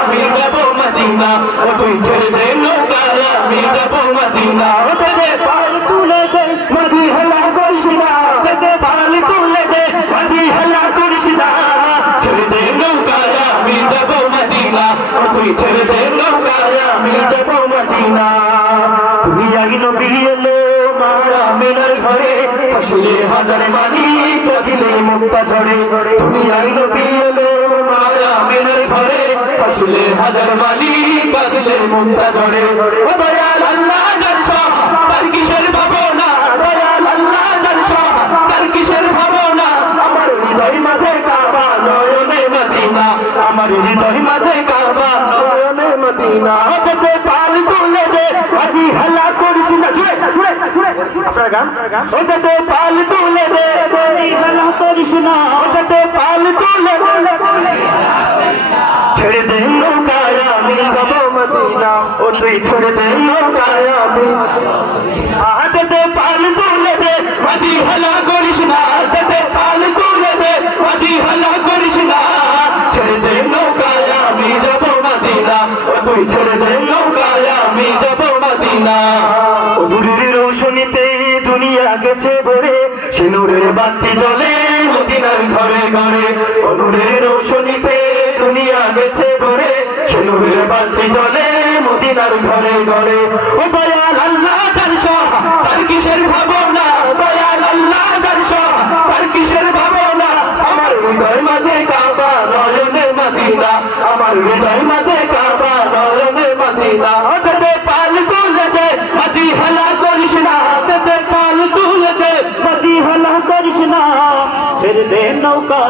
আমি যাব Medina oh তুই ছেড়ে দে নৌকায় আমি যাব মদিনা ও দে পাল তুলে দে মাঝি হেলা করিস না দে পাল তুলে দে মাঝি হেলা করিস না ছেড়ে দে নৌকায় আমি যাব মদিনা ও তুই ছেড়ে দে নৌকায় আমি যাব মদিনা দুনিয়ায় নবী এলো মা আমিনার ঘরে হাসিলে হাজার মানি কাঁদিলে মুক্তা ঝরে দুনিয়ায় নবী এলো মা আমিনার ঘরে হাসিলে হাজার মানি কাঁদিলে মুক্তা ঝরে ও দয়াল আল্লাহ যার শাহ তার কিসের ভাবনা দয়াল আল্লাহ যার শাহ তার কিসের ভাবনা আমার হৃদয় মাঝে কাবা নয়নে মদিনা আমার হৃদয় মাঝে কাবা নয়নে মদিনা ওতে পাল তুলে দে মাঝি হেলা করিস না জুড়ে আপনার গান ওতে পাল তুলে দে মাঝি হেলা করিস না ওতে পাল তুলে দে ছেড়ে দে নৌকায় আমি যাব মদিনা ও তুই ছেড়ে দে নৌকায় আমি হাতে পাল তুলে দে মাঝি হেলা করিস না হাতে পাল তুলে দে মাঝি হেলা করিস না ছেড়ে দে নৌকায় আমি যাব মদিনা ও তুই ছেড়ে দে নৌকায় আমি যাব মদিনা ও নূরের রোশনীতে দুনিয়া গেছে ভরে সে নূরের বাতি জ্বলে মদিনার ঘরে ঘরে ও নূরের রোশনীতে দুনিয়া গেছে ভরে সে নূরের বাতি জ্বলে মদিনার ঘরে ঘরে ও দয়াল আল্লাহ যার শাহ তার কিসের ভাবনা দয়াল আল্লাহ যার শাহ তার কিসের ভাবনা আমার হৃদয় মাঝে কাবা নয়নে মদিনা আমার হৃদয় মাঝে কাবা নয়নে মদিনা ওতে পাল তুলে দে মাঝি হেলা করিস না ওতে পাল তুলে দে মাঝি হেলা করিস না ছেড়ে দে নৌকা